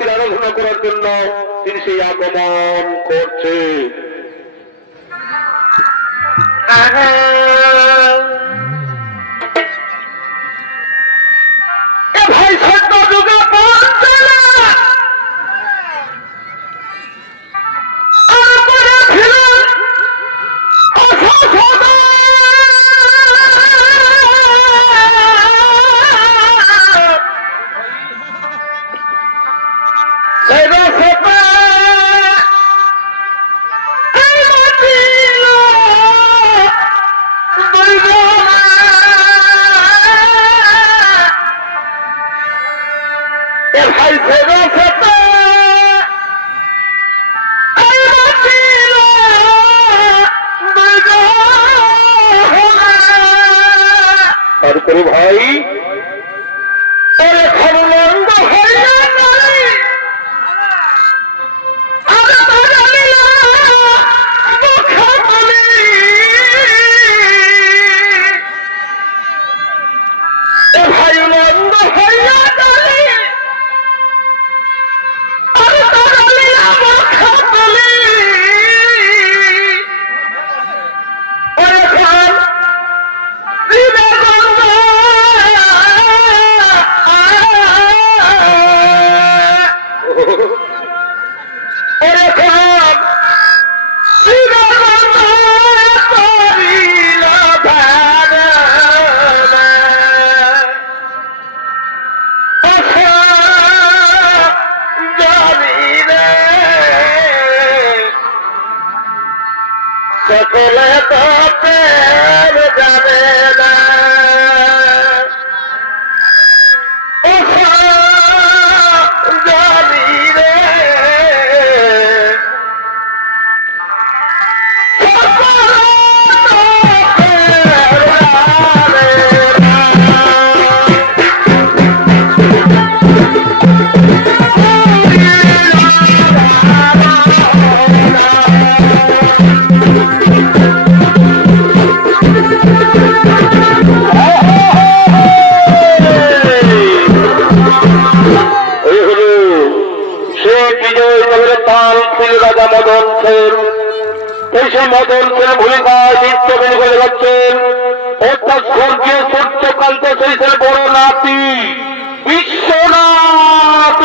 মূর্তির আরাধনা করার জন্য তিনি সেই আগমন করছে। ভাই সত্য যুগে তারপরে ভাই সকলে তো প্রেম জানে না, জানি রে রাজা মদন সেন। সেই মদন সেন ভূমিকায় নৃত্যগুলি করে যাচ্ছেন অর্থাৎ স্বর্গীয় সূর্যকান্ত শেষের বড় নাতি বিশ্বনাথ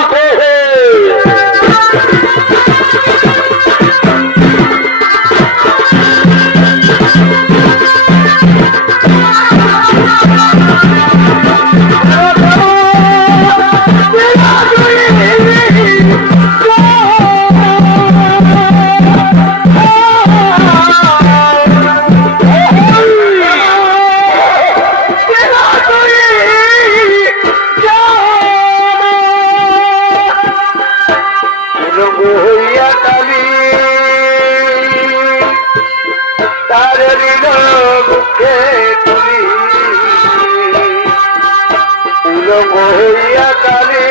হইয়া কালে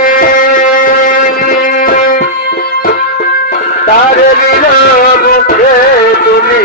তার মুখে তুমি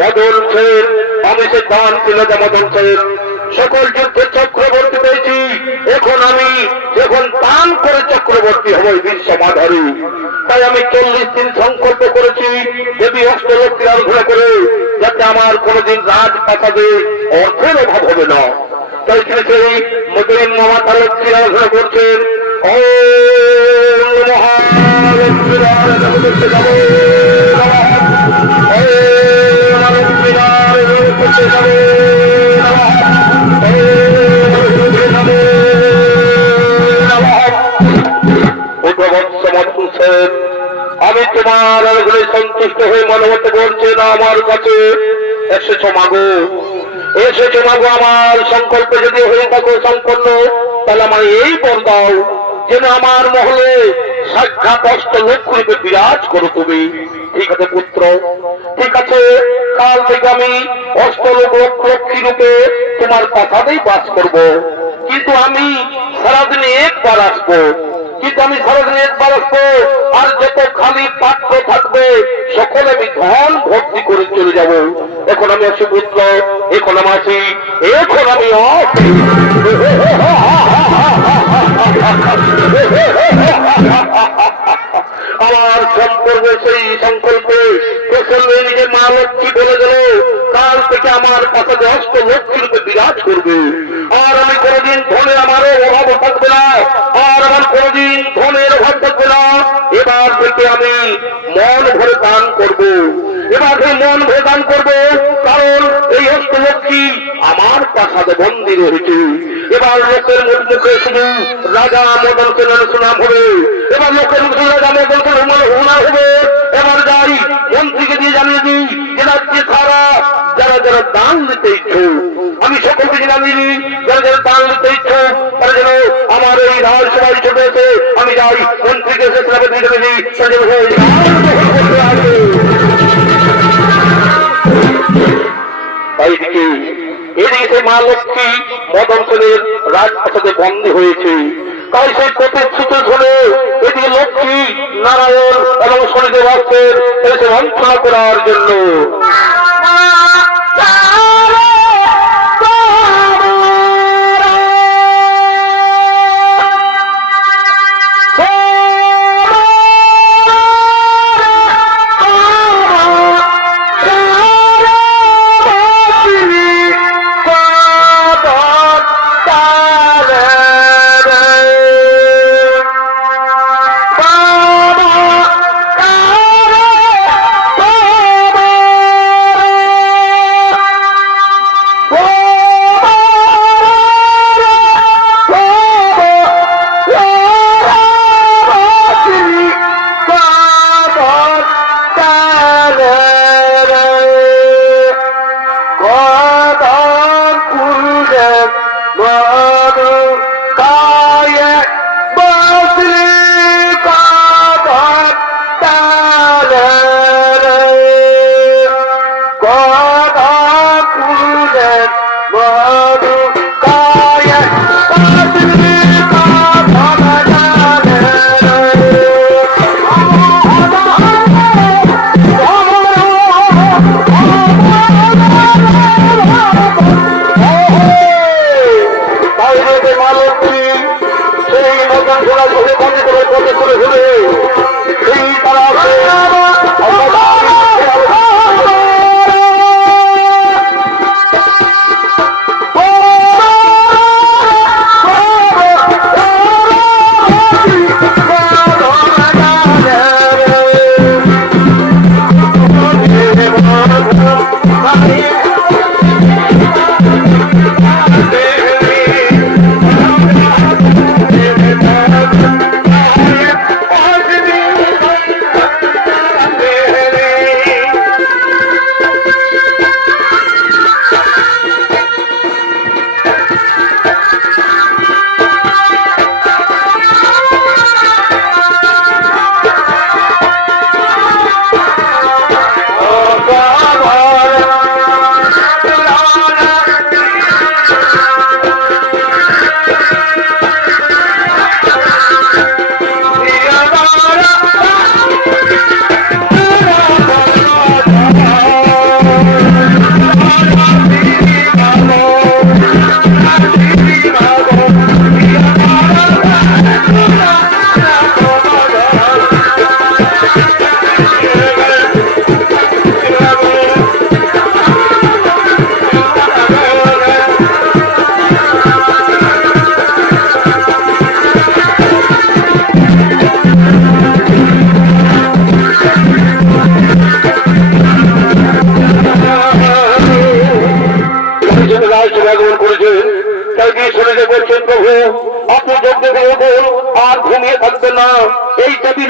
মদন সেন, আমি সে দান ছিল যে মদন সেন সকল যুদ্ধের চক্রবর্তী পেয়েছি। এখন আমি যখন দান করে চক্রবর্তী হব বিশ্বমাধারী, তাই আমি 40 দিন সংকল্প করেছি দেবী অষ্টলক্ষ্মীর আরাধনা করে, যাতে আমার কোনদিন রাজপ্রাসাদে অর্থের অভাব হবে না। তাই সেই মদন মাতা লক্ষ্মীর আরাধনা করছেন। ও মহালক্ষ্মীর আরাধনা করতে যাবো, আমি তোমার আলোচনায় সন্তুষ্ট হয়ে মনোমত করছে না আমার কাছে এসেছ মাগো, এসেছ মাগো। আমার সংকল্প যদি হয়ে থাকো সম্পন্ন, তাহলে আমার এই বর দাও যেন আমার মহলে সাক্ষাৎ অষ্টলক্ষ্মী রূপে বিরাজ করো তুমি। ঠিক আছে পুত্র, ঠিক আছে, কাল থেকে আমি অষ্টলক্ষ্মী রূপে তোমার প্রাসাদেই বাস করব। কিন্তু আমি সারাদিনে একবার আসবো, কিন্তু আমি সারাদিনে একবার আসবো। আর যত খালি পাত্র থাকবে সকলে আমি ধন ভর্তি করে চলে যাব। এখন আমি আসি পুত্র, এখন আমি আসি, এখন আমি আসি। আমার সম্পর্ক সেই সংকল্পে প্রসঙ্গে নিজের মা লক্ষ্মী বলে গেল, কাল থেকে আমার পাশে অষ্টলক্ষ্মী রূপে বিরাজ করবে। আর আমি কোনদিন ধনের আমারও অভাব থাকবে না, আর আমার কোনদিন ধনের অভাব থাকবে না। এবার থেকে আমি মন ভরে দান করব, এবার থেকে মন ভরে দান করব, কারণ এই অষ্টলক্ষ্মী আমার প্রাসাদে বন্দী রয়েছে। এবার লোকের মুখে শুধু রাজা মদন সেনের সুনাম হবে, এবার লোকের মুখে রাজা মদন সেনের সুনাম হবে। এবার যাই মন্ত্রীকে দিয়ে জানিয়ে দিই যে রাজ্যে সারা যারা যারা দান দিতে ইচ্ছুক, আমি সকলকে জানিয়ে দিই যারা যারা দান দিতে ইচ্ছুক তারা যেন আমার এই রাজসভায় চলে এসে, আমি যাই মন্ত্রীকে শেষভাবে দিয়ে দেবে এইদিকে এদিকে মা লক্ষ্মী মদন সেনের রাজপ্রাসাদে বন্দী হয়েছে। তাই সেই প্রতিশ্রুত শুনে এদিকে লক্ষ্মী নারায়ণ এবং শনিদেব আসছেন এসে বঞ্চনা করার জন্য। বলছেন প্রভু আপনি যজ্ঞ আর ঘুমিয়ে থাকবেন না। এই দেবী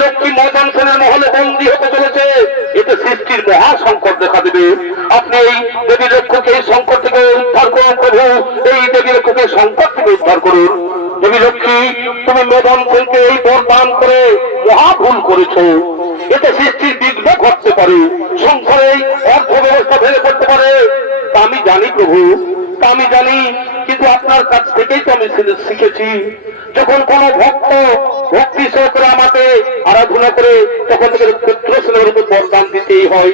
লক্ষ্মী মদন সেনের মহলে বন্দী হতে চলেছে। এতে সৃষ্টির মহা সংকট দেখা দেবে। আপনি এই দেবী লক্ষ্মীকে এই সংকট থেকে উদ্ধার করুন প্রভু, এই দেবী লক্ষ্মীকে সংকট থেকে উদ্ধার করুন। দেবী লক্ষ্মী তুমি মদন সেনকে এই বরদান করে মহা ভুল করেছ। এতে সৃষ্টির বিঘ্ন ঘটতে পারে, সংসারে অর্থ ব্যবস্থা ভেঙে পড়তে পারে। তা আমি জানি প্রভু, তা আমি জানি, কিন্তু আপনার কাছ থেকেই তো আমি শিখেছি। যখন কোন ভক্ত ভক্তি সহকারে আমাকে আরাধনা করে তখন তাদের পুত্র স্নেহের উপর বরদান দিতেই হয়।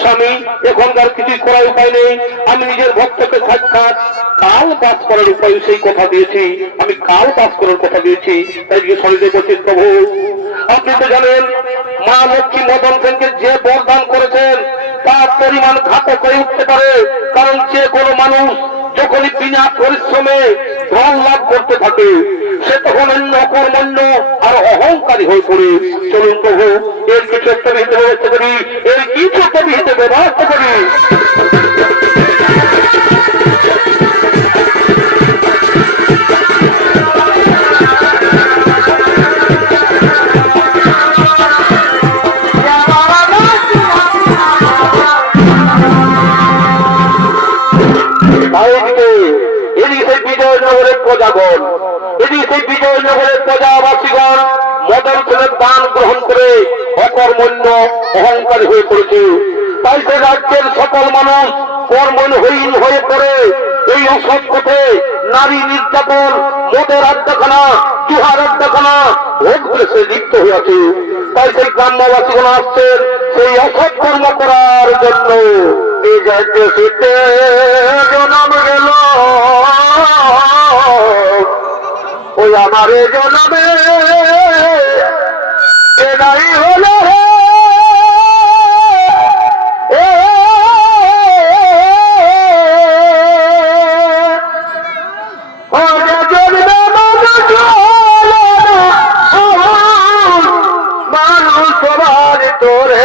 স্বামী এখনকার কিছুই করার উপায় নেই। আমি নিজের ভক্তকে সাক্ষাৎ কাল বাস করার উপায় সেই কথা দিয়েছি, আমি কাল বাস করার কথা দিয়েছি। তাই শরীরে বলছেন প্রভু আপনি তো জানেন মা লক্ষ্মী মদন সেনকে যে বরদান করেছেন তার পরিমাণ ঘাতক হয়ে উঠতে পারে। কারণ যে কোনো মানুষ যখনই বিনা পরিশ্রমে ধন লাভ করতে থাকে সে তখন অকর্মণ্য আর অহংকারী হয়ে পড়ে। চলুন প্রভু এর কিছু একটা বিহিত ব্যবস্থা করি, এর কিছু একটা বিহিত ব্যবস্থা করি। বিজয়নগরের প্রজাগণ, এদিকে বিজয়নগরের প্রজাবাসীগণ মদন সেনের দান গ্রহণ করে অকর্মণ্য অহংকারী হয়ে পড়েছে। তাই সে রাজ্যের সকল মানুষ কর্মহীন হয়ে পড়ে এই অসৎ পথে নারী নির্যাতন, মদের আড্ডাখানা, জুহার আড্ডাখানা ভোগ করে সে লিপ্ত হয়ে আছে। তাই সেই গ্রাম্যবাসীগণ আসছেন সেই অসৎ কর্ম করার জন্য। এই রাজ্যে জনম গেল ওই আমার জনমে এলাই হলো মানুষ সবার তোরে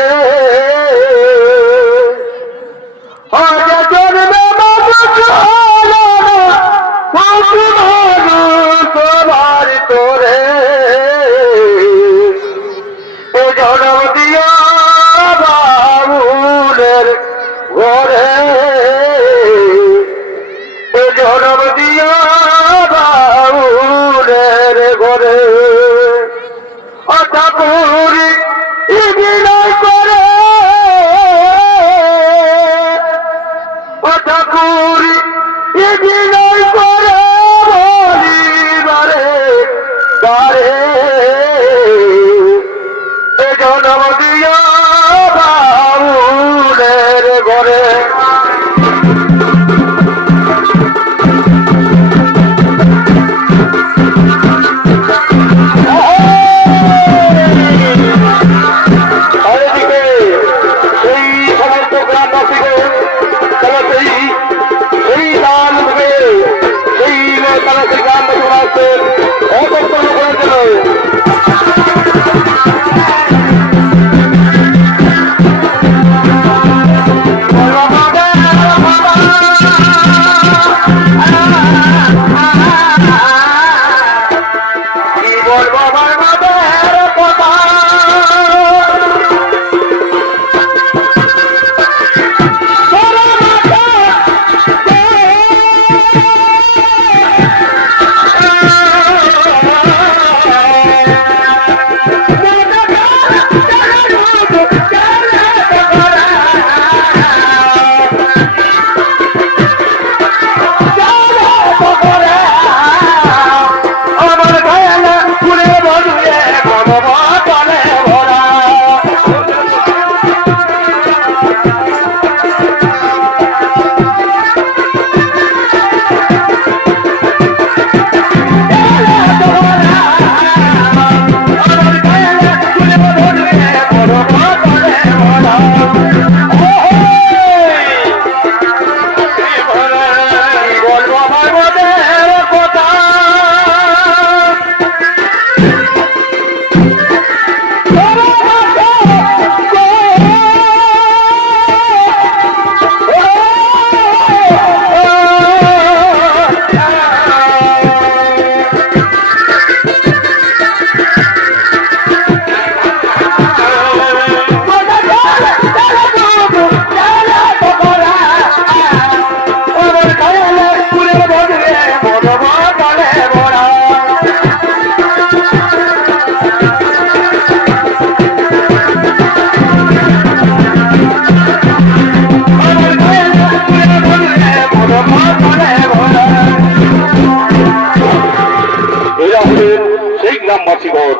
বাসীগণ,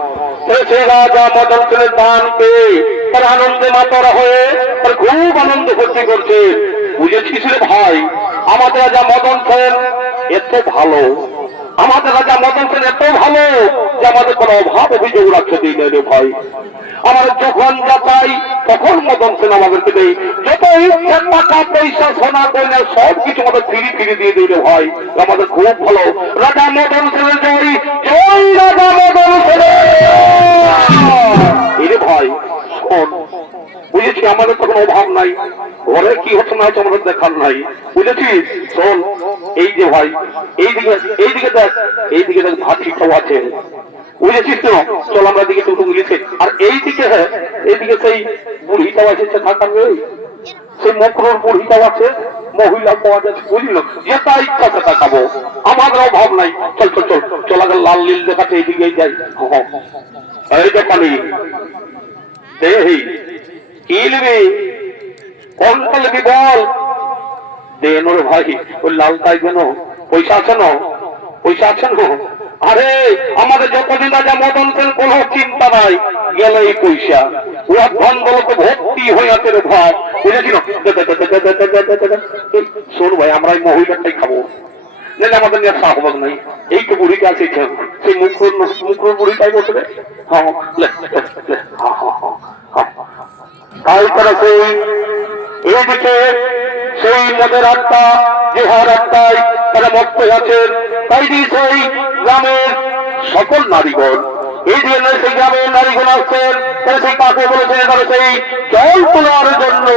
সে রাজা মদন সেনের দান পেয়ে তার আনন্দে মাতারা হয়ে তার খুব আনন্দ করতে করছে। বুঝেছিস রে ভাই, আমাদের রাজা মদন সেন এত ভালো, আমাদের রাজা মদন সেন এত ভালো যে আমাদের কোনো অভাব অভিযোগ রাখতে দিই না রে ভাই। আমাদের যখন যা চাই তখন মদন সেন আমাদেরকে দেয়, যত ইচ্ছে টাকা পয়সা সোনা গয়না সব কিছু আমাদের ফিরি ফিরি দিয়ে দিই রে ভাই। আমাদের খুব ভালো। রাজা মদন সেনের জয়, জয় রাজা মদন সেনের। এরে ভাই শোন, বুঝেছি আমাদের তো কোনো অভাব নাই, ঘরে কি হচ্ছে না হচ্ছে আমাদের দেখার নাই, বুঝেছিস? শোন, এই যে ভাই এইদিকে এইদিকে দেখ, এইদিকে দেখ ভাত ঠিকঠাক আছে, বুঝেছিস তো? চল আমরা দিকে দুটো মিলেছে। আর এইদিকে এইদিকে সেই বুড়িটাও এসেছে থাকার নেই, সেই মকরুর বুড়িটাও আছে, মহিলা পাওয়া যাচ্ছে, বুঝলো? যেটা ইচ্ছা সেটা খাবো, আমাদের অভাব নাই। চল চল চল চল, আগে লাল নীল দেখাতে এইদিকে যাই। এই যে পানি দেহি কি নিবি, কোনটা নিবি বল? দেন ওরে ভাই, ওই লালটাই যেন। পয়সা আছে না? পয়সা আছে না? আরে আমাদের যতদিন রাজা মদন সেন কোন চিন্তা নাই, গেল এই পয়সা, ওরা ধন বলতে ভর্তি হয়ে আছে রে ভাই, বুঝেছিল? শোন ভাই, আমরা এই মহিলাটাই খাবো, নাহলে আমাদের নিয়ে সাহবাগ নাই। এই তো বুড়িটা আছে, সেই মুখর বুড়িটাই বসবে। হ্যাঁ তাই করে সেই এইদিকে সেই মদের আত্মা যে হার আত্মায় তারা মত আছেন, তাই দিয়ে সেই গ্রামের সকল নারীগণ, এই দিয়ে সেই গ্রামের নারীগণ আসছেন, তারা সেই কাকে বলেছেন তারা সেই জল তোলার জন্য।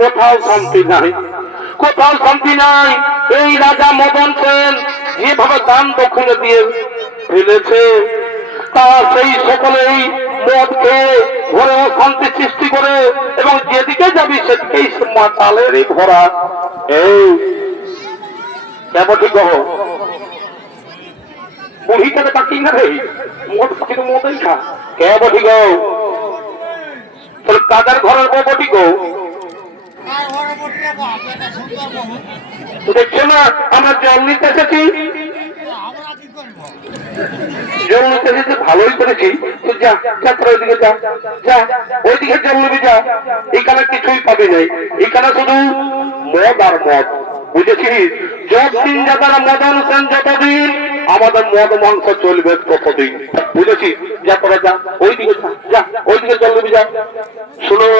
কোথাও শান্তি নাই, কোথাও শান্তি নাই। এই রাজা মদন সেন যেভাবে দান দক্ষিণে দিয়ে ফেলেছে, তা সেই সকলেই মদ খেয়ে ঘরে অশান্তি সৃষ্টি করে, এবং যেদিকে যাবি সেদিকেই মাতালেরই ভরা। এই কেমন ঠিক হো বুড়িটাকে তাকি না রে, মদ কিন্তু মদই খা। কেমন ঠিক হো তোর কাদের ঘরের বউ ঠিক হো দেখছো না? আমরা জল নিতে এসেছি, জল নিতে এসেছি, ভালোই করেছি। তো যা যা তোর ওইদিকে যা, যা ওইদিকে জল নিবি যা। এখানে কিছুই পাবি নাই, এখানে শুধু মদ আর মদ, বুঝেছিস? যতদিন যারা মদন সেন যতদিন আমাদের মদ মাংস চলবে ততদিন, বুঝেছিস? যা তোরা যা ওইদিকে যা, ওইদিকে জল নিবি যা। শুনো,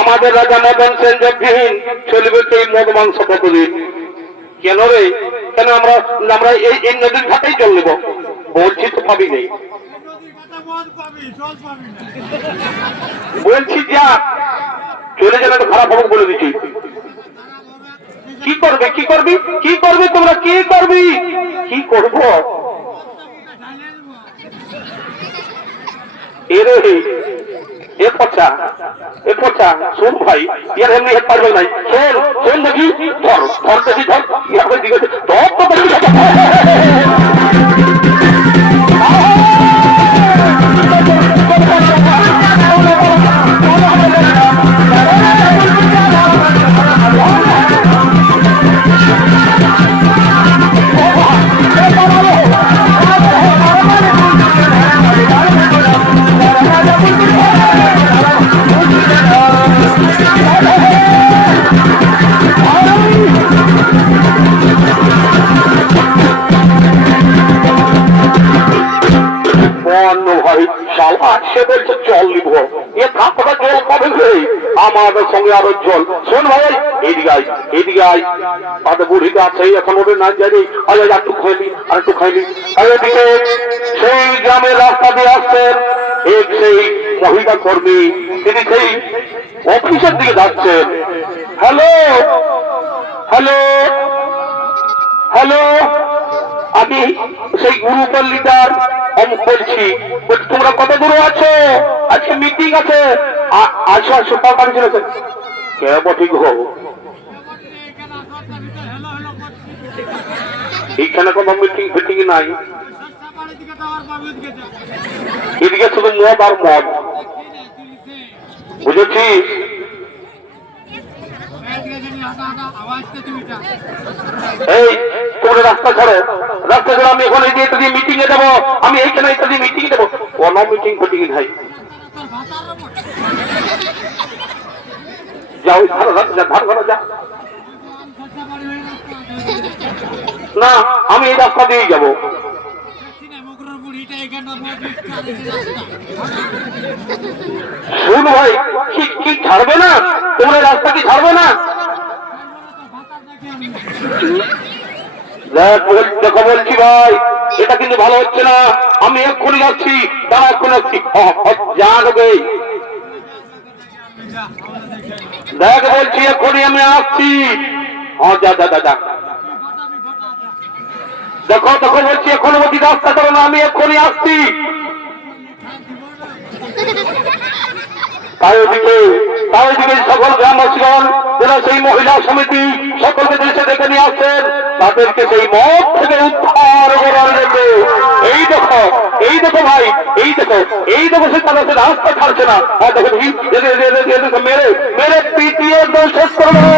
আমাদের রাজা মদন সেন যতদিন চলবে তো এই মদ মাংস ততদিন। কেন রে? কেন আমরা আমরা এই নদীর ঘাটেই জল নেব? বলছি তো পাবি নেই, বলছি যা চলে যাবে তো খারাপ হবে বলে দিচ্ছি। কি করবে, কি করবি, কি করবি তোমরা, কি করবি, কি করবো? এরে এ পচা, এ পচা, শোন ভাই, ইয়ার এমনি হেট পারবে নাই। শোন শোন দেখি, ধর ধর দেখি, ধর ইয়ার দিকে ধর তো দেখি। সে বলছে জল নিব, এ থাকবে জল পাবে আমাদের সঙ্গে আরো জল। শোন ভাই, এইদিকে আয়, এইদিকে আয়। তাদের বুড়িটা আছে এখন, ওদের না জানি আরে একটু খাইলি আর একটু খাইলি। আর এদিকে সেই গ্রামের রাস্তা দিয়ে আসছেন এক সেই মহিলা কর্মী, তিনি সেই অফিসের দিকে যাচ্ছেন। হ্যালো হ্যালো হ্যালো, আমি সেই গ্রুপের লিডার বলছি, তোমরা কত দূর আছো? আজকে মিটিং আছে, আসো আসো, তাড়াতাড়ি চলেছে। কেমন ঠিক হো এইখানে কোনো মিটিং ফিটিং নাই, এদিকে শুধু মদ আর মদ, বুঝেছিস? এই তোর রাস্তা ছাড়ো, রাস্তা ছাড়ো। আমি এখন এটা দিয়ে মিটিং এ যাবো, আমি এইখানে এটা দিয়ে মিটিং এ যাবো। কোন মিটিং ফিটিং নাই, যাও ভালো রাস্তা ভালো ভালো যা। না আমি এই রাস্তা দিয়েই যাবো। শুন ভাই কি ছাড়বে না? তোমরা রাস্তা কি ছাড়বে না? দেখো বলছি ভাই এটা কিন্তু ভালো হচ্ছে না। আমি এক্ষুনি যাচ্ছি, তারা এক্ষুনি যাচ্ছি। যা দেবে দেখ বলছি এক্ষুনি আমি আসছি। হ্যাঁ যা যা যা। দেখো দেখো বলছি এখনো বলছি রাস্তা করো না, আমি এক্ষুনি আসছি। তাই ওদিকে সকল গ্রামবাসীগণ যারা সেই মহিলা সমিতি সকলকে দেশে ডেকে নিয়ে আসছেন, তাদেরকে সেই মত থেকে উদ্ধার করার জন্য এই দেখো ভাই এই দেখো সে তারা সে রাস্তা ছাড়ছে না। আর দেখো মেরে মেরে পিটিয়ে একদম শেষ করবো।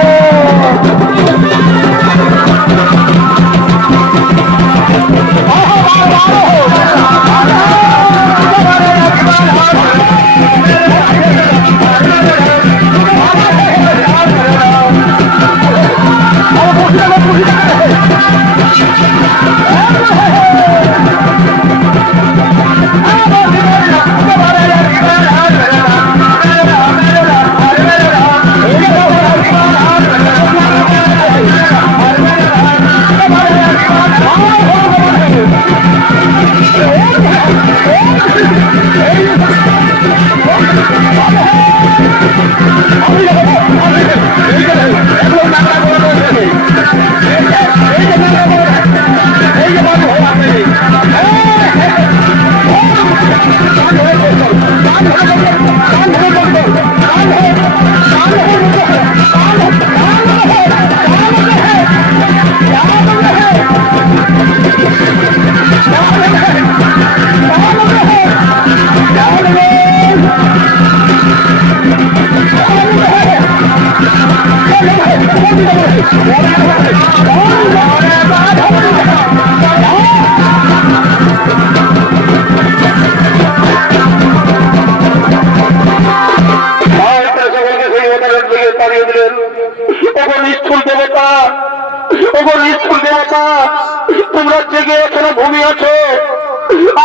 তোমরা জেগে এখানে ঘুমিয়ে আছো,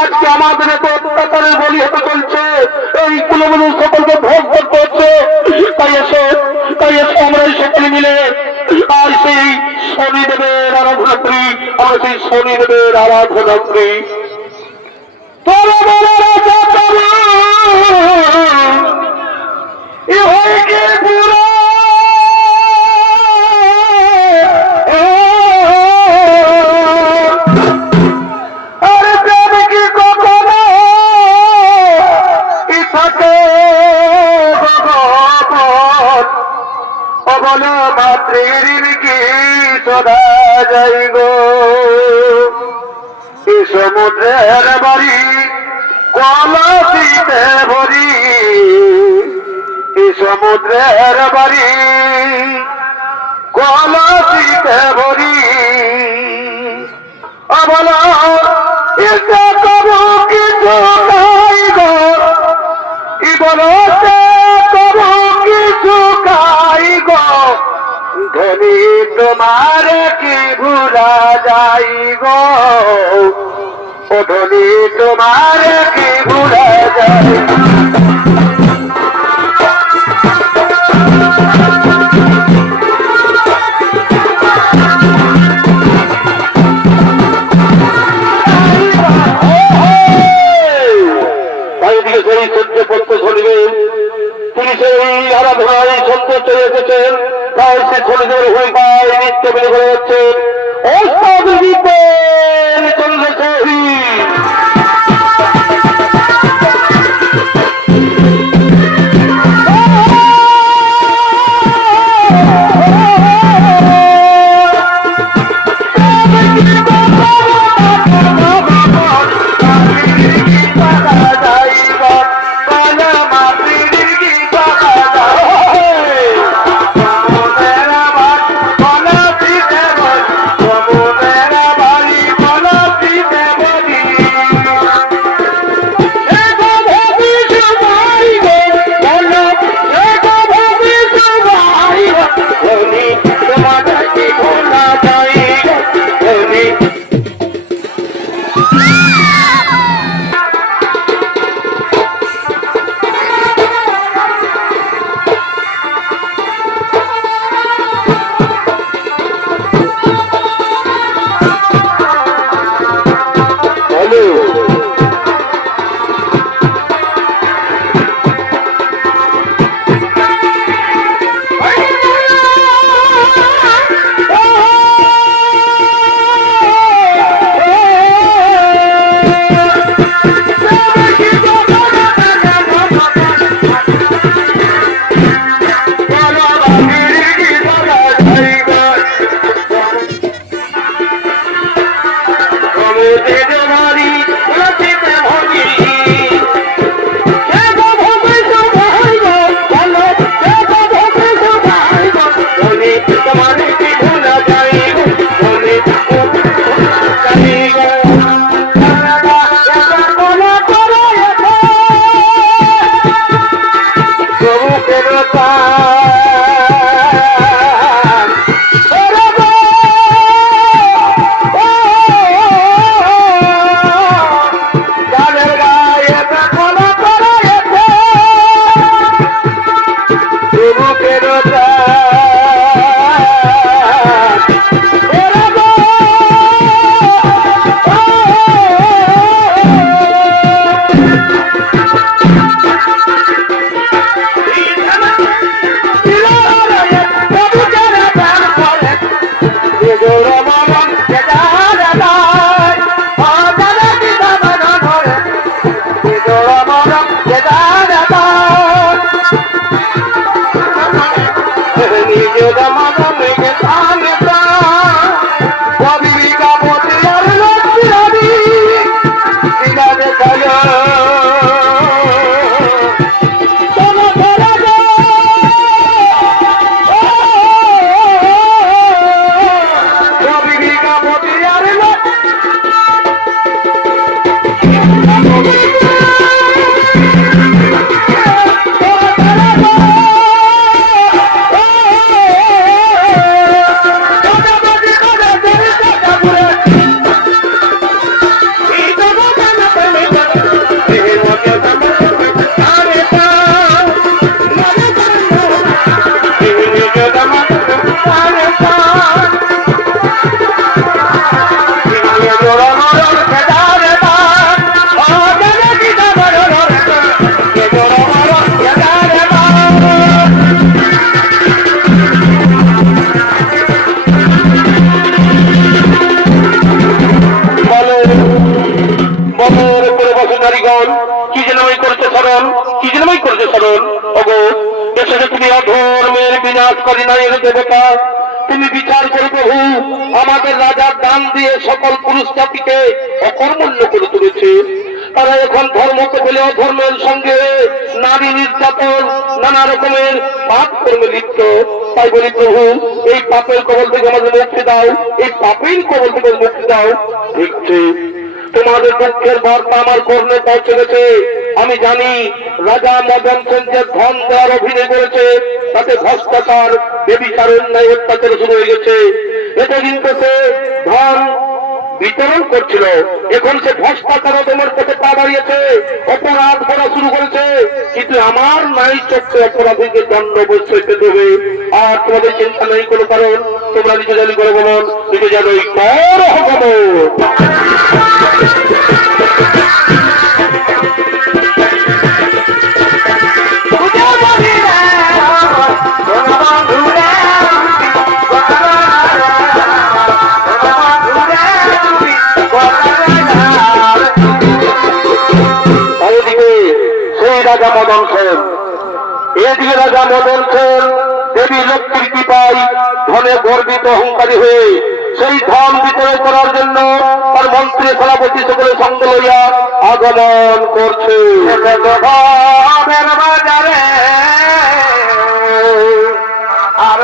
আজকে আমাদের এত অত্যাচারের বলি হতে চলছে, এই কুলগুলো সকলকে ভোগ করতে হচ্ছে। তাই এসো আমরা সকলে মিলে আর সেই শনিদেবের আরাধনা করি, আমরা সেই শনিদেবের আরাধনা করি। সমুদ্রের বাড়ি কলসিতে ভরি, সমুদ্রের বাড়ি কলসিতে ভরি। বলো এটা কবু কিছু খাই গো, বলো কবু কিছু খাই গো, ধনী তোমার কি ভুলা যাই গো, ও ধনী তোমার কি ভুলা যাই। তিনি সেই আরাধনায় সন্তোষ চলে এসেছেন, তাই সে শনিদেবের ভূমিকায় নৃত্য বেড়ে করে যাচ্ছেন। তুমি বিচার করো প্রভু, আমাদের রাজার দান দিয়ে সকল পুরুষ জাতিকে অকর্মণ্য করে তুলেছে। তারা এখন ধর্মকে বলে অধর্মের সঙ্গে নারী নির্যাতন নানা রকমের পাপ কর্মে লিপ্ত। তাই বলি প্রভু, এই পাপের কবল থেকে আমাদের মুক্তি দাও, এই পাপের কবল থেকে মুক্তি দাও। দেখছে তোমাদের দুঃখের বার্তা আমার কর্ণে পৌঁছে গেছে। আমি জানি রাজা মদন সেন যে ধন দেওয়ার অভিনয় করেছে, তাতে ভ্রষ্টাচার বেবিচার অন্যায় অত্যাচার শুরু হয়ে গেছে। এটা কিন্তু সে ধন বিতরণ করছিল, এখন সে ভ্রষ্টাচার তোমার পথে পা বাড়িয়েছে, অপরাধ করা শুরু করেছে। কিন্তু আমার নাই চক্রে অপরাধীকে দণ্ড অবশ্যই পেতে হবে। আর তোমাদের চিন্তা নেই কোনো কারণ, তোমরা নিজে জানি করে বলুন, নিজে জানোই কর হবো। রাজা মদন সেন, এদিকে রাজা মদন সেন দেবী লক্ষ্মীর কৃপায় ধনে গর্বিত অহংকারী হয়ে সেই ধন বিতরণ করার জন্য তার মন্ত্রী সভাপতি সকলে সঙ্গ লইয়া আগমন করছে। আর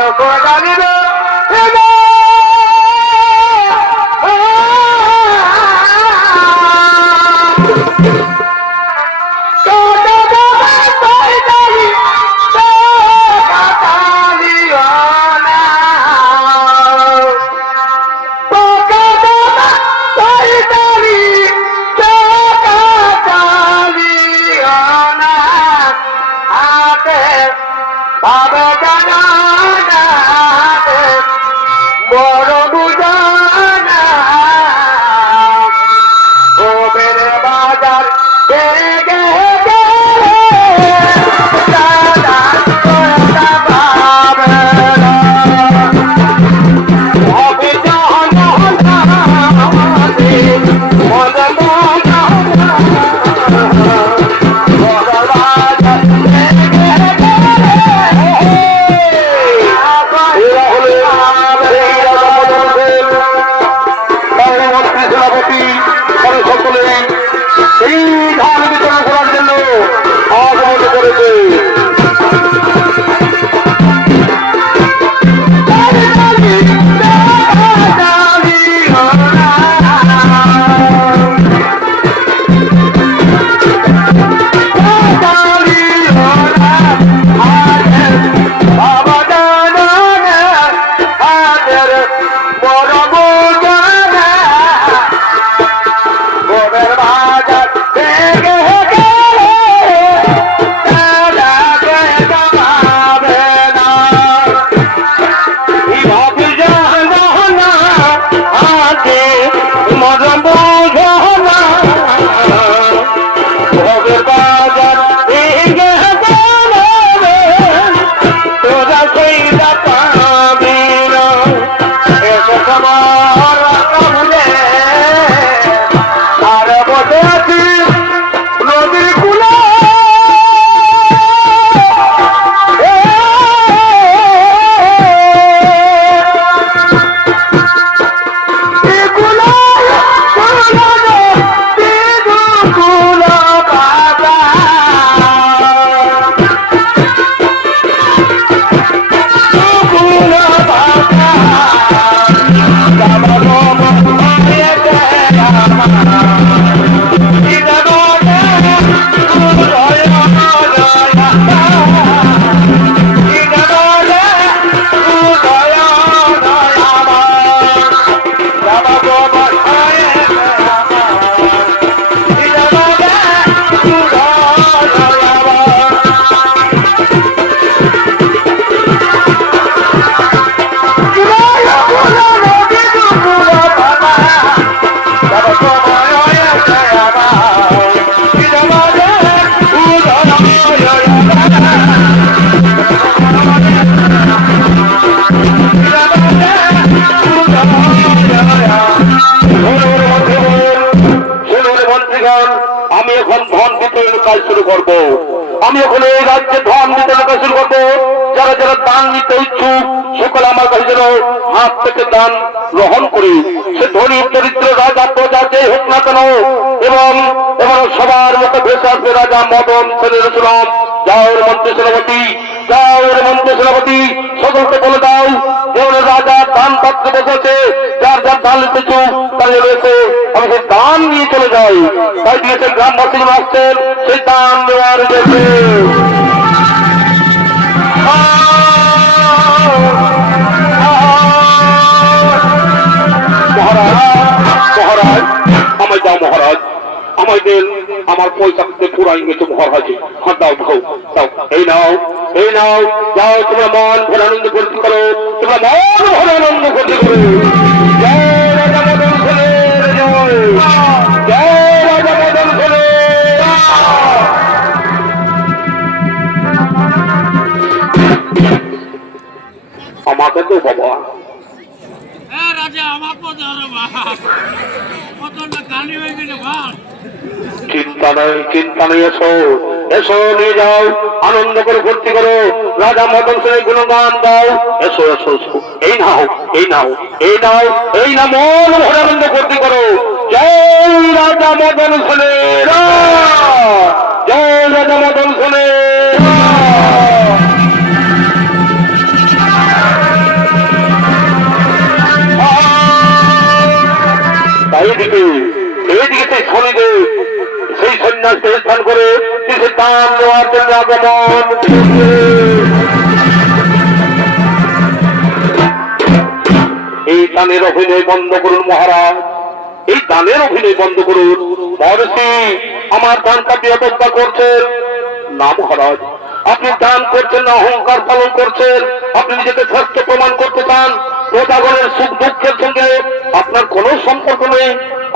আমি এখন ধন বিতরণের কাজ শুরু করব। আমি এখন এই রাজ্যে ধন বিতরণের কাজ শুরু করবো। যারা যারা দান নিতে ইচ্ছুক সকলে আমার কাছে যেন হাত থেকে দান গ্রহণ করি। সে ধনী চরিত্র রাজা প্রজা যে হোক না কেন, এবং এবং সবার মতো ভেসে আসবে রাজা মদন সেনের সুনাম। যাও মন্ত্রী সেনাপতি, যাও মন্ত্রী সেনাপতি, সকলকে বলে দাও যেমন রাজা দান পাত্রে বসেছে, যার যার দান নিতেছু তাহলে রয়েছে আমি সেই দান নিয়ে চলে যাই। তাই দিয়েছে গ্রামবাসী আসছেন সেই দান দেওয়ার জন্য। মহারাজ আমায় দাও, মহারাজ আমায় দেন, আমার পয়সা পুরাই গেছে মহারাজ। হাত দাও, দাও দাও, এই নাও, এই নাও, যাও তোমরা মন ভরে আনন্দ করতে করো, তোমরা মন ভরে আনন্দ করতে করো। জয় রাজা মদন সেনের জয়, জয় রাজা মদন সেনের। আমাকে তো বাবা চিন্তা নেই, চিন্তা নেই, এসো এসো, নিয়ে যাও, আনন্দ করে ভর্তি করো, রাজা মদন সেনের গুণগান দাও। এসো এসো এসো, এই নাও, এই নাও, এই নাও, এই না, মন ভরে আনন্দ ভর্তি করো। জয় রাজা মদন সেনের, জয় রাজা মদন সেনের। এইদিকে এইদিকে সেই শনিদেব সেই সন্ন্যাস স্থান করে সে দান দেওয়ার জন্য আগমন। এই দানের অভিনয় বন্ধ করুন মহারাজ, এই দানের অভিনয় বন্ধ করুন। মহর্ষি আমার দান কাটিয়ে অপেক্ষা করছেন না মহারাজ, আপনি দান করছেন না অহংকার পালন করছেন। আপনি নিজেকে শ্রেষ্ঠ প্রমাণ করতে চান, প্রজাগণের সুখ দুঃখের সঙ্গে আপনার কোনো সম্পর্ক নেই।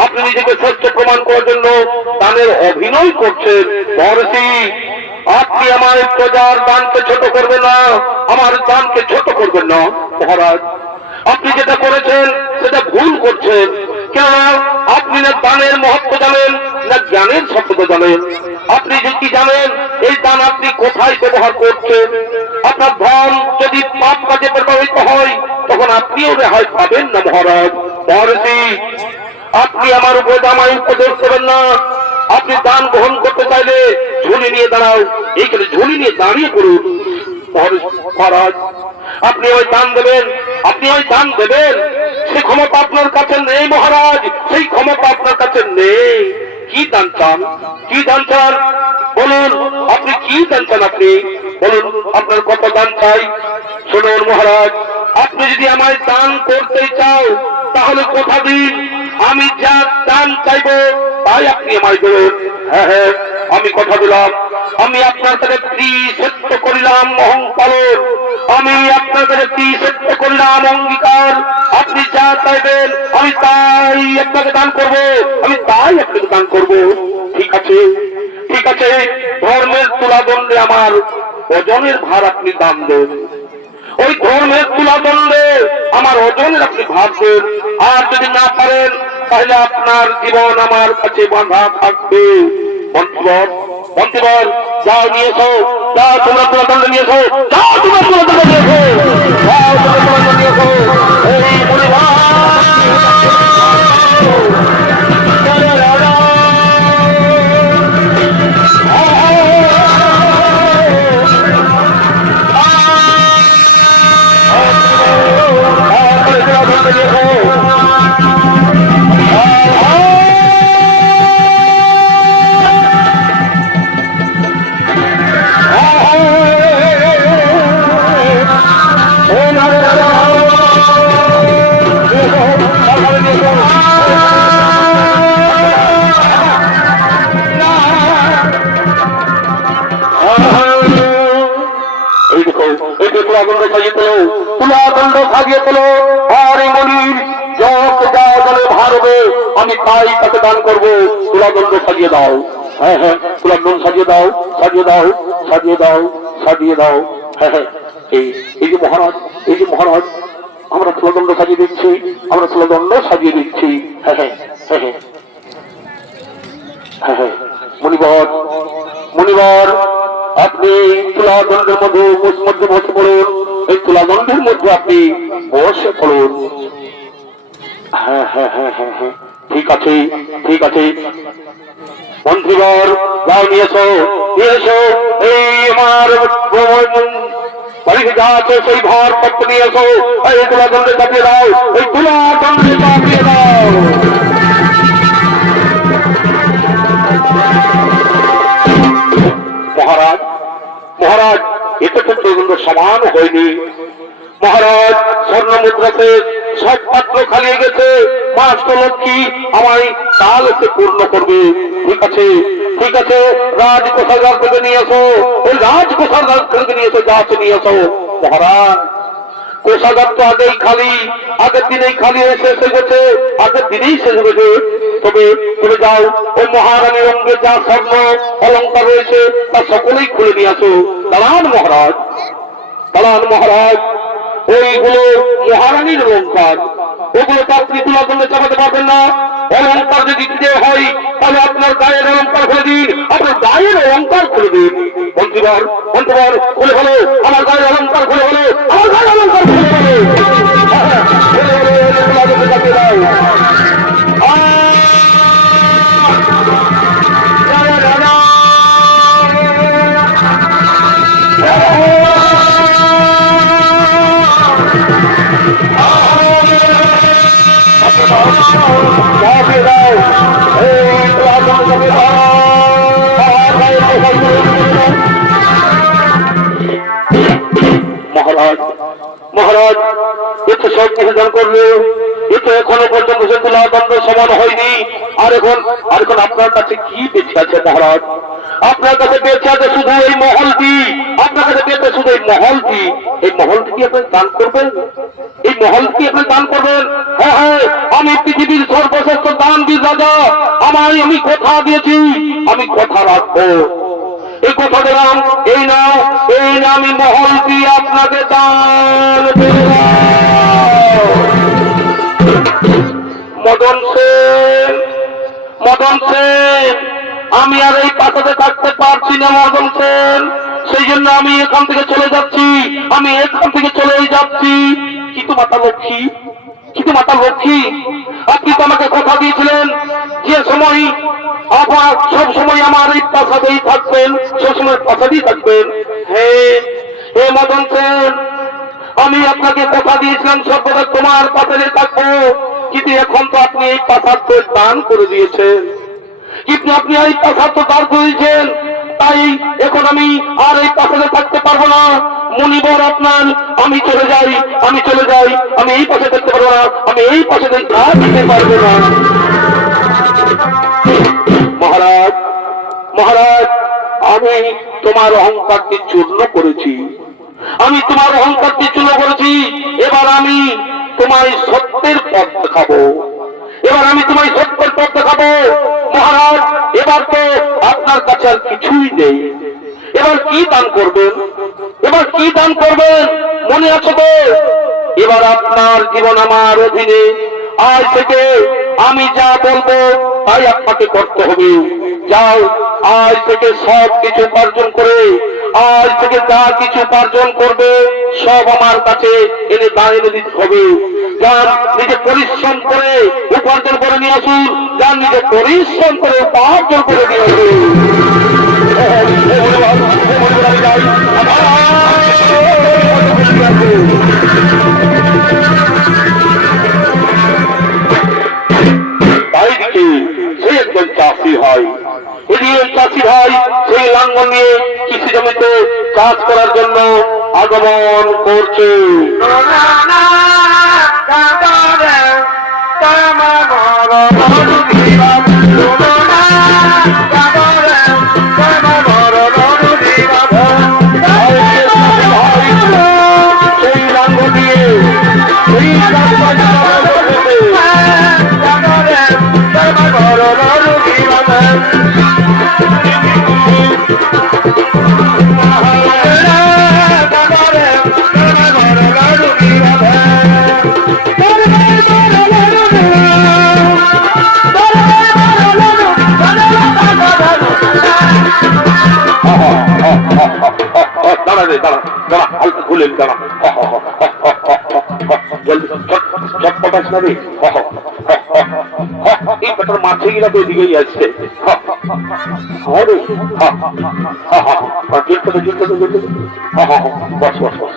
আপনি নিজেকে শ্রেষ্ঠ প্রমাণ করার জন্য দানের অভিনয় করছেন। মহর্ষি আপনি আমার প্রজার দানকে ছোট করবেন না, আমার দানকে ছোট করবেন না মহারাজ। আপনি যেটা করেছেন সেটা ভুল করছেন। কেন? আপনি না দানের মহত্ব জানেন, না জ্ঞানের সত্যতা জানেন। আপনি যদি জানেন এই দান আপনি কোথায় ব্যবহার করছেন, আপনার ধন যদি পাপ কাজে প্রভাবিত হয় তখন আপনিও রেহাই পাবেন না মহারাজ। মহর্ষি আপনি আমার উপরে আমায় উপদেশ দেবেন না। আপনি দান গ্রহণ করতে চাইলে ঝুলি নিয়ে দাঁড়াও, এইখানে ঝুলি নিয়ে দাঁড়িয়ে পড়ুন মহারাজ। আপনি ওই দান দেবেন, আপনি ওই দান দেবেন, সে ক্ষমতা আপনার কাছে নেই মহারাজ, সেই ক্ষমতা আপনার কাছে নেই। কি দান চান, কি দান চান বলুন, আপনি কি দান চান, আপনি বলুন আপনার কত দান চাই। শুনুন মহারাজ, আপনি যদি আমায় দান করতে চাও তাহলে কথা দিন, আমি যা দান চাইবো তাই আপনি আমায় দেবেন। হ্যাঁ হ্যাঁ, আমি কথা দিলাম, আমি আপনার কাছে সত্য করিলাম অহংপালন, আমি আপনার কাছে সত্য করিলাম অঙ্গীকার। আপনি যা চাইবেন আমি তাই আপনাকে দান করব, আমি তাই আপনাকে দান করব। ঠিক আছে, ঠিক আছে, ধর্মের তুলাদণ্ডে আমার ওজনের ভার আপনি দান দেন, ওই ধর্মের তুলাদণ্ডে আমার ওজনের আপনি ভার দেন। আর যদি না পারেন তাহলে আপনার জীবন আমার কাছে বাঁধা থাকবে। মন্ত্রীবর, মন্ত্রীবর, যাও নিয়ে এসো, যাও তোমরা তুলাদণ্ড নিয়ে এসো, যাও তোমরা তুলাদণ্ড নিয়ে এসো, যাও তোমরা তুলাদণ্ড নিয়ে এসো। এই পরিবার তুলাদণ্ড সাজিয়ে দাও। হ্যাঁ হ্যাঁ, তুলাদণ্ড সাজিয়ে দাও, সাজিয়ে দাও, সাজিয়ে দাও, সাজিয়ে দাও। হ্যাঁ হ্যাঁ, এই যে মহারাজ, এই যে মহারাজ, আমরা তুলাদণ্ড সাজিয়ে দিচ্ছি, আমরা তুলাদণ্ড সাজিয়ে দিচ্ছি। হ্যাঁ হ্যাঁ হ্যাঁ হ্যাঁ হ্যাঁ হ্যাঁ, মণিবর, মণিবর, আপনি তুলাদণ্ডের মধ্যে বসে পড়ুন। এই তুলাদণ্ডের মধ্যে আপনি বসে পড়ুন। হ্যাঁ হ্যাঁ হ্যাঁ হ্যাঁ হ্যাঁ, ঠিক আছে, ঠিক আছে। মন্ত্রীবর, যাও নিয়ে এসো, নিয়ে এসো। এই আমার বাড়িতে যা আছে সেই ভার পত্র নিয়ে এসো। এই তুলাদণ্ডে চাপিয়ে দাও, এই তুলাদণ্ডে চাপিয়ে দাও। মহারাজ, মহারাজ, এটা তো তুলাদণ্ড সমান হয়নি। মহারাজ, স্বর্ণ মুদ্রাতে সব পাত্র খালিয়ে গেছে। মাষ্টলক্ষ্মী আমায় কাল এসে পূর্ণ করবে। ঠিক আছে, ঠিক আছে, রাজকোষাগার থেকে নিয়ে এসো, ওই রাজকোষাগার থেকে নিয়ে এসো, যা আছে নিয়ে এসো। মহারাজ, কোষাগার তো আগেই খালি, আগের দিনেই খালি হয়ে শেষ হয়ে গেছে, আগের দিনেই শেষ হয়ে গেছে। তবে তুমি যাও, ওই মহারানীর অঙ্গে যা স্বর্ণ অলঙ্কার রয়েছে তা সকলেই খুলে নিয়ে আসো। দাঁড়ান মহারাজ, দাঁড়ান মহারাজ, ওইগুলো মহারানীর অলঙ্কার, ওগুলো তো আপনি তুলাদণ্ডে চাপাতে পারবেন না। অলঙ্কার যদি দিতে হয় তাহলে আপনার গায়ের অলঙ্কার খুলে দিন, আপনার গায়ের অলঙ্কার খুলে দিন। মন্ত্রীবর, মন্ত্রীবর, খুলে হলো আমার গায়ের অলঙ্কার, খুলে হলো আমার গায়ের অলঙ্কার, খুলে হলো। তুলাদণ্ডে চাপিয়ে দাও। মহারাজ, মহারাজ, এত সব কিছু দান করলো, এতো এখনো পর্যন্ত সে তুলাদণ্ড সমান হয়নি। আর এখন আপনার কাছে কি বেঁচে আছে মহারাজ? আপনার কাছে বেঁচে আছে শুধু এই মহলটি, আপনার কাছে বেঁচে শুধু এই মহলটি। এই মহলটি কি আপনি দান করবেন? এই মহলটি আপনি দান করবেন? হ্যাঁ হ্যাঁ, আমি পৃথিবীর সর্বশ্রেষ্ঠ দানবীর রাজা, আমি কথা দিয়েছি, আমি কথা রাখবো। এই কথা দিলাম, এই নাও, এই না আমি মহলটি আপনাকে দান দিলাম। মদন সেন, মদন সেন, আমি আর এই পাতাতে থাকতে পারছি না মদন সেন, সেই জন্য আমি এখান থেকে চলে যাচ্ছি, আমি এখান থেকে চলেই যাচ্ছি। কিন্তু মাতা লক্ষ্মী, কিন্তু মাতা লক্ষ্মী, আপনি তো আমাকে কথা দিয়েছিলেন যে সময় আপনার সব সময় আমার এই প্রাসাদেই থাকবেন, সবসময় প্রাসাদেই থাকবেন। হ্যাঁ, হে মদন সেন, আমি আপনাকে কথা দিয়েছিলাম সর্বদা তোমার প্রাসাদে থাকবো, কিন্তু এখন তো আপনি এই প্রাসাদ দান করে দিয়েছেন, কিন্তু আপনি এই প্রাসাদ দান করেছেন, তাই এখন আমি আর এই প্রাসাদে থাকতে পারবো না। মণিবর আপনার, আমি চলে যাই, আমি চলে যাই, আমি এই পাশে থাকতে পারবো না, আমি এই পাশে থাকতে পারবো না। মহারাজ, মহারাজ, আমি তোমার অহংকারকে চূর্ণ করেছি, আমি তোমার অহংকারকে চূর্ণ করেছি। এবার আমি তোমায় সত্যের পথ দেখাবো, এবার আমি তোমায় সত্যের পথ দেখাবো। মহারাজ, এবার তো আপনার কাছে আর কিছুই নেই, এবার কি দান করবেন? এবার কি দান করবেন মনে আছে তো? এবার আপনার জীবন আমার অধীনে, আজ থেকে আমি যা বলবো তাই আপনাকে করতে হবে। যাও, আজ থেকে সব কিছু উপার্জন করে, আজ থেকে যা কিছু উপার্জন করবে সব আমার কাছে এনে দাঁড়িয়ে দিতে হবে। যান, নিজে পরিশ্রম করে উপার্জন করে নিয়ে আসুন, যান নিজে পরিশ্রম করে উপার্জন করে নিয়ে আসুন। তাই দিকে সে একজন চাষি হয়, এদিকে চাষি ভাই সেই লাঙ্গল নিয়ে কৃষি জমিতে চাষ করার জন্য আগমন করছে। সেই লাঙ্গল দিয়ে সেই চাষবাস দাঁড়া রে দাঁড়া দাঁড়া হালকা খুলেন দাঁড়া চটপট আস না রে এই বেটার মাঠে গিলা তো এদিকেই আসছে বস বস বস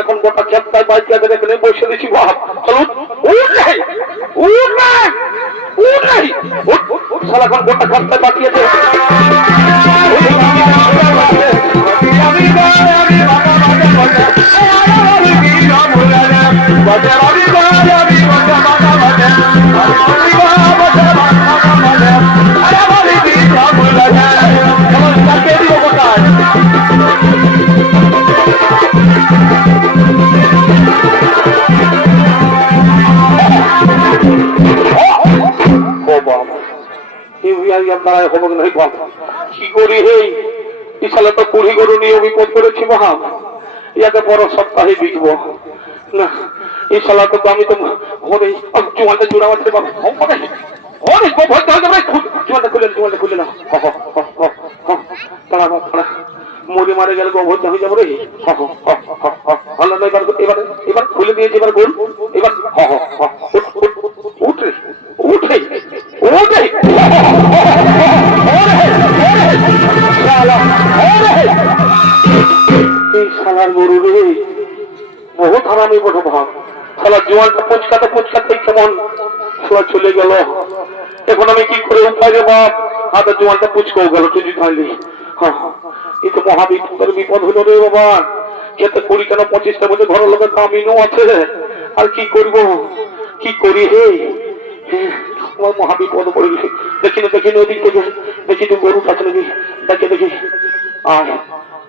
এখন গোটা চারটায় বাইক এখানে বসে দিচ্ছি বাপ চলুন এখন গোটা চারটায় বাকিয়েছে কি করি হে ইশালা তো কুড়ি গরু নিয়ে বিপদ করেছি মহাম ইয়াকে বড় সপ্তাহে বিকবো না ইশালা তো আমি তো চুয়ানটা জোড়া মারতে পারবো খুলে না মরি মারে গেলে গোভর হয়ে যাবো রে এবার এবার খুলে দিয়েছে এবার গোল এবার উঠে উঠে উঠে শালার গরু রে বহুত হারামি বড় ভাব শালা জোয়ানটা পুচকাতে পুচকাতে কেমন সোয়া চলে গেল এখন আমি কি করে উপায় রে বাপ হাতে জোয়ানটা পুচকেও গেল তুই খাইলি এই তো মহাবিপদের বিপদ হলো রে বাবা খেতে 20 কেন 25টা বছর ঘরের লোকের কামিনও আছে আর কি করব কি করি হে মহাবিপদ পড়ে গেছে দেখি না দেখি ওদিক থেকে দেখি তুমি গরু কাছে নাকি দেখে দেখি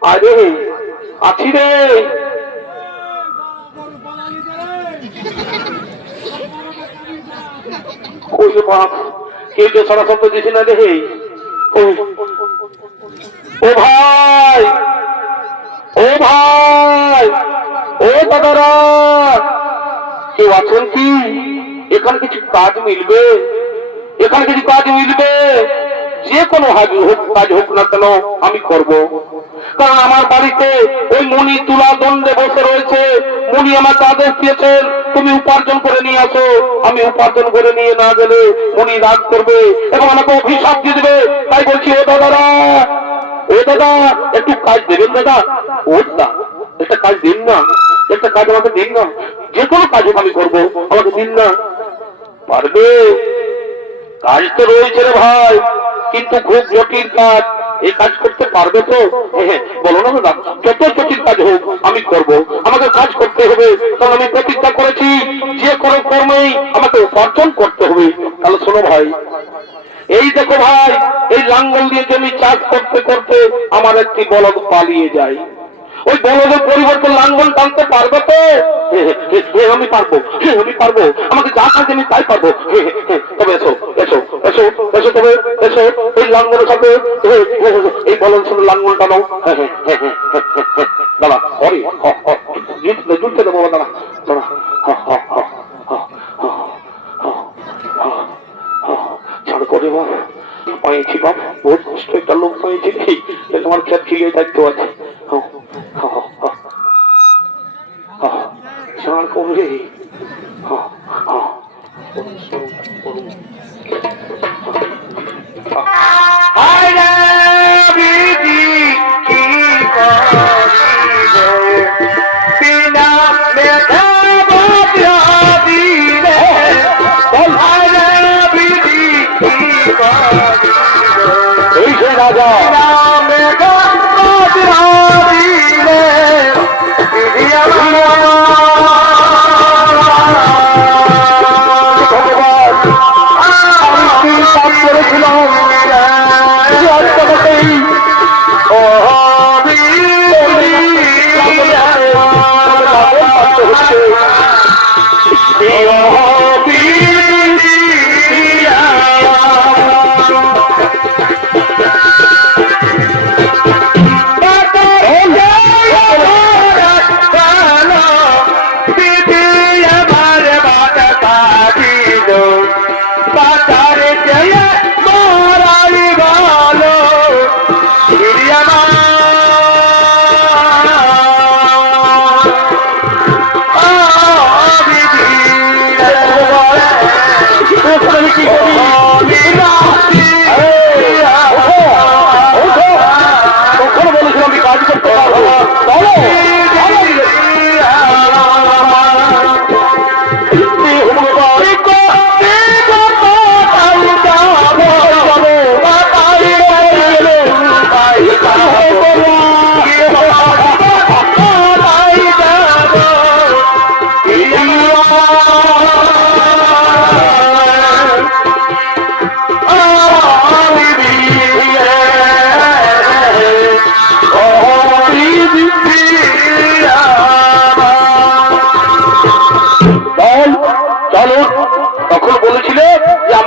আরে আছি রে ওই যে বাপ কেউ যে সারা শব্দ দিছি না দেখে ও ভাই ও ভাই ও দাদারা কেউ আছেন কি এখানে কিছু কাজ মিলবে এখানে কিছু কাজ মিলবে যে কোনো কাজ হোক না কেন আমি করব কারণ আমার বাড়িতে ওই মুনি তুলা দণ্ডে বসে রয়েছে মুনি আমাকে আদেশ দিয়েছেন তুমি উপার্জন করে নিয়ে আসো আমি উপার্জন করে নিয়ে না গেলে মুনি রাগ করবে এবং আমাকে অভিশাপ দিয়ে দেবে তাই বলছি ও দাদারা ও দাদা একটু কাজ দেবেন দাদা ও দাদা একটা কাজ দিন না একটা কাজ আমাকে দিন না যে কোনো কাজ আমি করবো আমাকে দিন না পারবে কাজ তো রয়েছে রে ভাই কিন্তু খুব জটিল কাজ এই কাজ করতে পারবে তো বলো না দাদা যত জটিল কাজ হোক আমি করব আমাকে কাজ করতে হবে কারণ আমি প্রতিজ্ঞা করেছি যে কোনো কর্মেই আমাকে উপার্জন করতে হবে তাহলে শোনো ভাই এই দেখো ভাই এই লাঙ্গল দিয়ে জমি চাষ করতে করতে আমার একটি বলদ পালিয়ে যায় ওই বলদের পরিবর্তন লাঙ্গল টানতে পারবে তো আমি পারবো আমি পারবো আমাকে যা কাজ আমি তাই পারবো তবে এসো এসো এসো এসো তবে এসো এই লাঙ্গলের সাথে এই বলদ শুনে লাঙ্গল টানো দাঁড়া সরি জুটতে দেবো দাঁড়া দাঁড়া ছাড় করে বাপ পাইছি বাপ বহুত কষ্ট একটা লোক পাইছি তোমার খেত খিলিয়ে দায়িত্ব আছে ছাড় করবে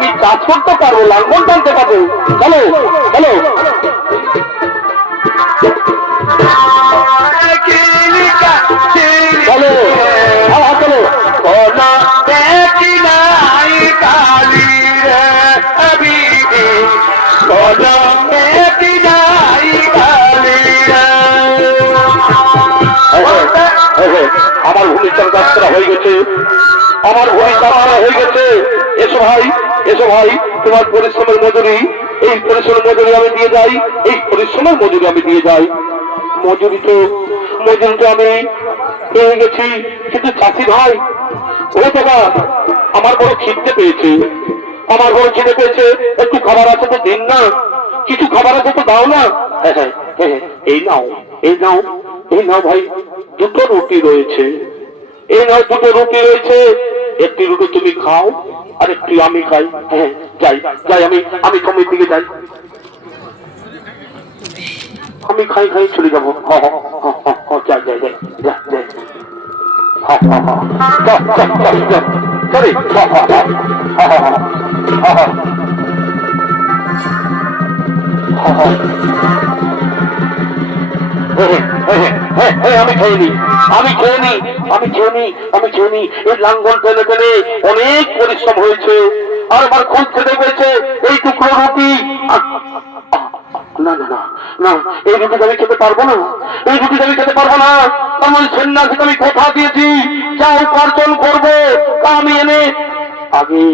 আমি চাষ করতে পারবো, লাঙ্গল টানতে পারবো। চলো চলো চলো, হ্যাঁ চলো। আমার ভূমিকার যাত্রা হয়ে গেছে, আমার ভূমিকা হয়ে গেছে। এসো ভাই, এসো ভাই, তোমার পরিশ্রমের মজুরি, এই পরিশ্রমের মজুরি আমি দিয়ে যাই, এই পরিশ্রমের মজুরি আমি দিয়ে যাই। মজুরি তো আমি পেয়ে গেছি, কিন্তু চাষি ভাই, ও দাদা, আমার বড় খিদে পেয়েছে, আমার বড় খিদে পেয়েছে, একটু খাবার আছে তো দিন না, কিছু খাবার আছে তো দাও না। হ্যাঁ হ্যাঁ হ্যাঁ, এই নাও, এই নাও, এই নাও ভাই, দুটো রুটি রয়েছে, এই নাও দুটো রুটি রয়েছে, একটি রুটি তুমি খাও আর একটি আমি খাই। হ্যাঁ যাই যাই, আমি কমের দিকে যাই, আমি খাই খাই চলে যাবো। যাই যাই যাই যাই যাই, আমি খেয়ে নি, আমি খেয়ে নি, আমি খেয়ে নি, আমি খেয়ে নি। এই লাঙ্গল টেনে টেনে অনেক পরিশ্রম হয়েছে, আর আমার খুব খেতে পেয়েছে। এই টুকরো রুটি, না না না না, এই রুটিটা আমি খেতে পারবো না, এই রুটিটা আমি খেতে পারবো না। আমার সন্ন্যাসীকে আমি কথা দিয়েছি, যা উপার্জন করবো তা আমি এনে আগে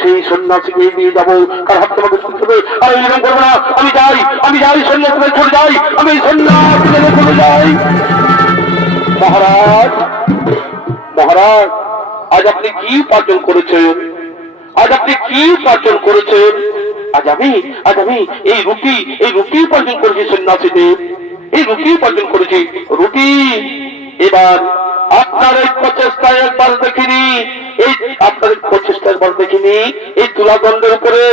সেই সন্ন্যাসীকে দিয়ে যাবো, তার হাত তোমাকে শুনতে হবে। আর এরকম করবো না, আমি যাই, আমি যাই, সন্ন্যাসীকে চলে যাই, আমি সন্ন্যাসীকে চলে যাই। মহারাজ, মহারাজ, আজ আপনি কি উপার্জন করেছেন? আজ আপনি কি উপার্জন করেছেন? আজ আমি এই রুটি উপার্জন করেছি সন্ন্যাসীদের, এই রুটি উপার্জন করেছি। রুটি এবার আপনার এই প্রচেষ্টায় একবার দেখিনি, এই আপনার প্রচেষ্টা একবার দেখিনি, এই তুলাদণ্ডের উপরে,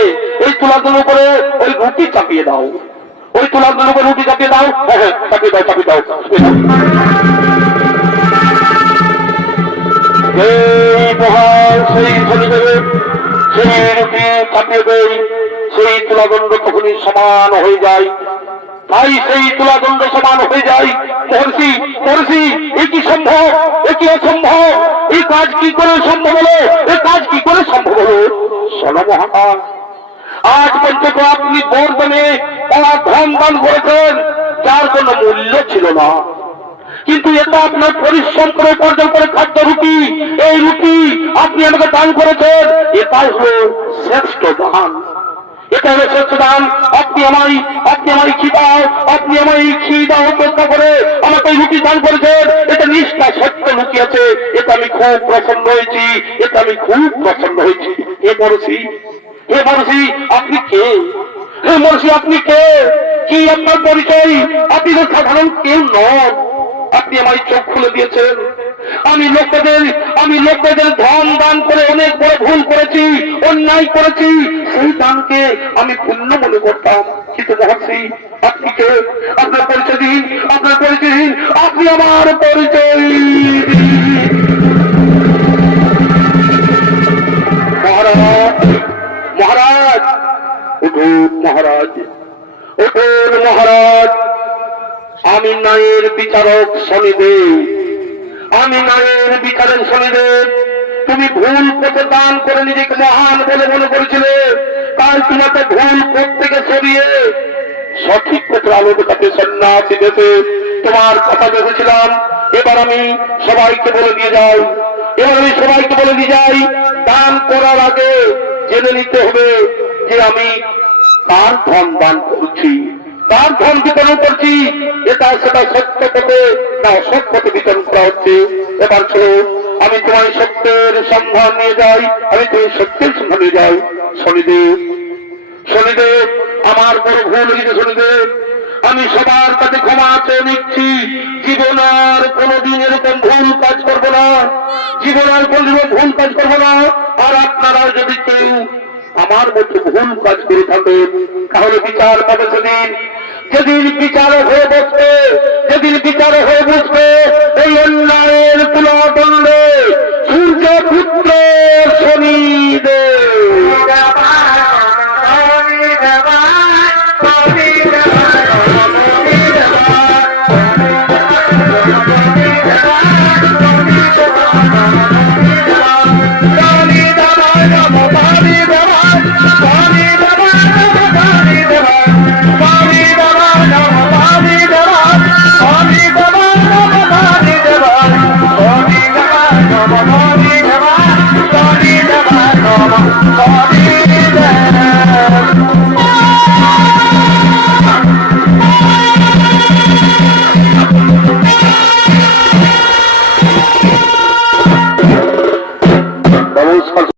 এই তুলাদণ্ডের উপরে ওই রুটি চাপিয়ে দাও, ওই তুলাদণ্ডের উপরে রুটি চাপিয়ে দাও। হ্যাঁ চাপিয়ে দাও, চাপিয়ে দাও। এই মহান সেই শনিদেবে সেই রুটি চাপিয়ে দেয়, সেই তুলাদণ্ড তখনই সমান হয়ে যায়। তাই সেই তুলাদণ্ড সমান হয়ে যায়। মহর্ষি, মহর্ষি, এ কি সম্ভব, এ কি অসম্ভব, এই কাজ কি করে সম্ভব হলো, এই কাজ কি করে সম্ভব হলো? শোনো মহাকাল, আজ পর্যন্ত আপনি বর্ধনে ধন দান করেছেন, যার কোনো মূল্য ছিল না, কিন্তু এটা আপনার পরিশ্রম করে উপার্জন করে খাদ্য রুটি, এই রুটি আপনি আমাকে দান করেছেন, এটাই হলো শ্রেষ্ঠ দান, এটা হলো শ্রেষ্ঠ দান। আপনি আমায় খিদাও, আপনি আমায় খিদা উপেক্ষা করে আমাকে রুটি দান করেছেন, এটা নিষ্ঠা সত্য লুকিয়েছে, এটা আমি খুব প্রসন্ন হয়েছি, এটা আমি খুব প্রসন্ন হয়েছি। হে মহর্ষি, হে মহর্ষি, আপনি কে? হে মহর্ষি, আপনি কে? কি আপনার পরিচয়? আপনি তো সাধারণ কেউ নন, আপনি আমায় চোখ খুলে দিয়েছেন। আমি লোকেদের ধন দান করে অনেক বড় ভুল করেছি, অন্যায় করেছি, সেই দানকে আমি পুণ্য মনে করতাম। কিন্তু মহর্ষি, আপনি কে? আপনার পরিচয় দিন, আপনার পরিচয় দিন, আপনি আমার পরিচয় দিন। মহারাজ, মহারাজ, উঠুন মহারাজ, উঠুন মহারাজ, আমি ন্যায়ের বিচারক শনিদেব, আমি ন্যায়ের বিচারক শনিদেব। তুমি ভুল পথে দান করে নিজেকে মহান বলে মনে করেছিলে, তাই তোমাকে ভুল পথ থেকে সরিয়ে সঠিক পথে আলো দেখাতে সন্ন্যাসী দেশে তোমার কথা দেখেছিলাম। এবার আমি সবাইকে বলে দিয়ে যাই, এবার আমি সবাইকে বলে দিয়ে যাই, দান করার আগে জেনে নিতে হবে যে আমি কার ধন দান করছি, কার ধন বিতরণ করছি, এটা সেটা সত্য পথে না অসৎ পথে বিতরণ করা হচ্ছে। এবার চলো, আমি তোমার সত্যের সন্ধান নিয়ে যাই, আমি তোমার সত্যের সন্ধান নিয়ে যাই। শনিদেব, শনিদেব, আমার বড় ভুল হয়েছে শনিদেব, আমি সবার কাছে ক্ষমা চেয়ে নিচ্ছি। জীবন আর কোনদিন এরকম ভুল কাজ করবো না, জীবন আর কোনদিন ভুল কাজ করবো না। আর আপনারা যদি কেউ আমার মতো ভুল কাজ করে থাকেন, তাহলে বিচার পাবে সেদিন, যেদিন বিচার হয়ে বসবে, যেদিন বিচার হয়ে বসবে এই অন্যায়ের তুলাদণ্ডে সূর্য পুত্র শনিদেব। শাসন